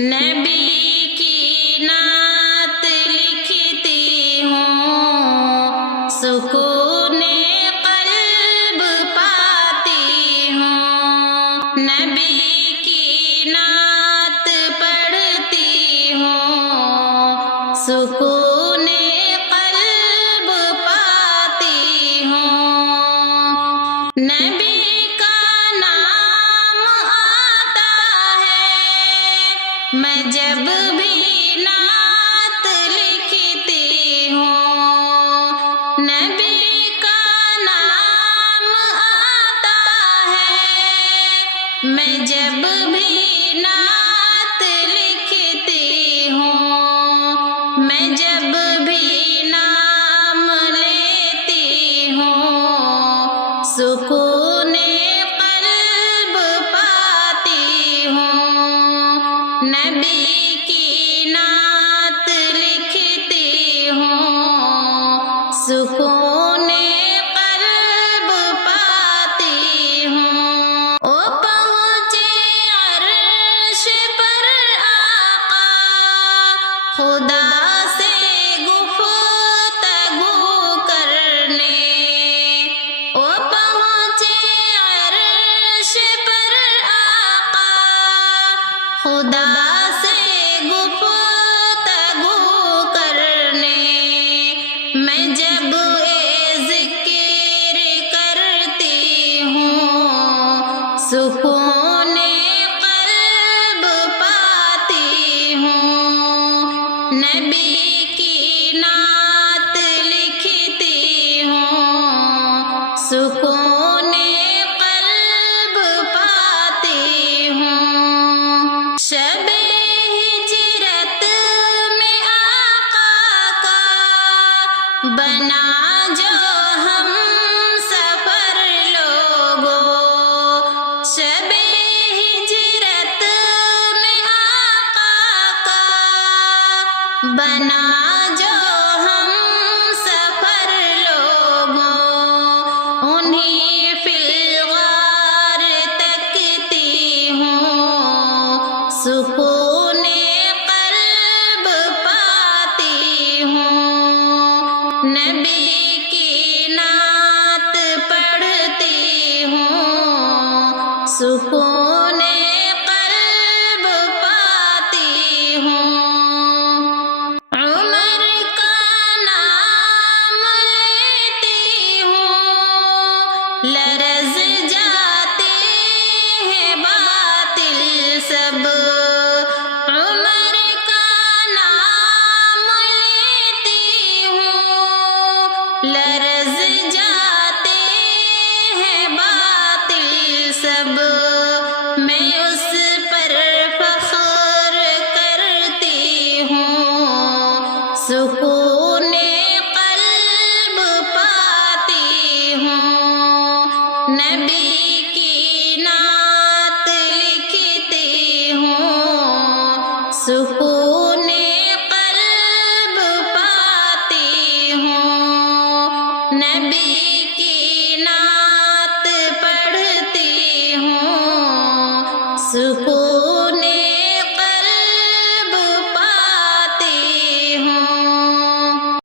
نبی کی نعت لکھتی ہوں، سکون قلب پاتی ہوں۔ نبی کی نعت پڑھتی ہوں، سکون قلب پاتی ہوں۔ نبی میں جب بھی نعت لکھتی ہوں، نبی کا نام آتا ہے۔ میں جب بھی نعت لکھتی ہوں، میں جب بھی نام لیتی ہوں، سکون قلب پاتی ہوں۔ نبی کی نعت لکھتی ہوں، سکون قلب پاتی ہوں۔ او پہنچے عرش پر آقا، خدا سے گفتگو کرنے۔ او پہنچے عرش پر آقا، خدا سے گفتگو کرنے۔ میں جب ذکر کرتی ہوں، سکون قلب پاتی ہوں۔ نبی کی نعت لکھتی ہوں، سکون قلب پاتی ہوں۔ شب ہجرت میں آقا کا بنا جو ہم سفر لوگوں، شب ہجرت میں آقا کا بنا جو ہم سفر لوگوں، انہیں فی الغار تکتی ہوں، سکون قلب پاتی ہوں۔ نبی کی نعت پڑھتی ہوں، سکون قلب پاتی ہوں۔ عمر کا نام لیتی ہوں، لرز جاتے ہیں باطل سب۔ عمر کا نام لیتی ہوں، لرز جاتے ہیں باطل سب۔ میں اس پر فخر کرتی ہوں، سکون قلب پاتی ہوں۔ نبی کی نعت لکھتی ہوں، سکون قلب پاتی ہوں۔ نبی کی نعت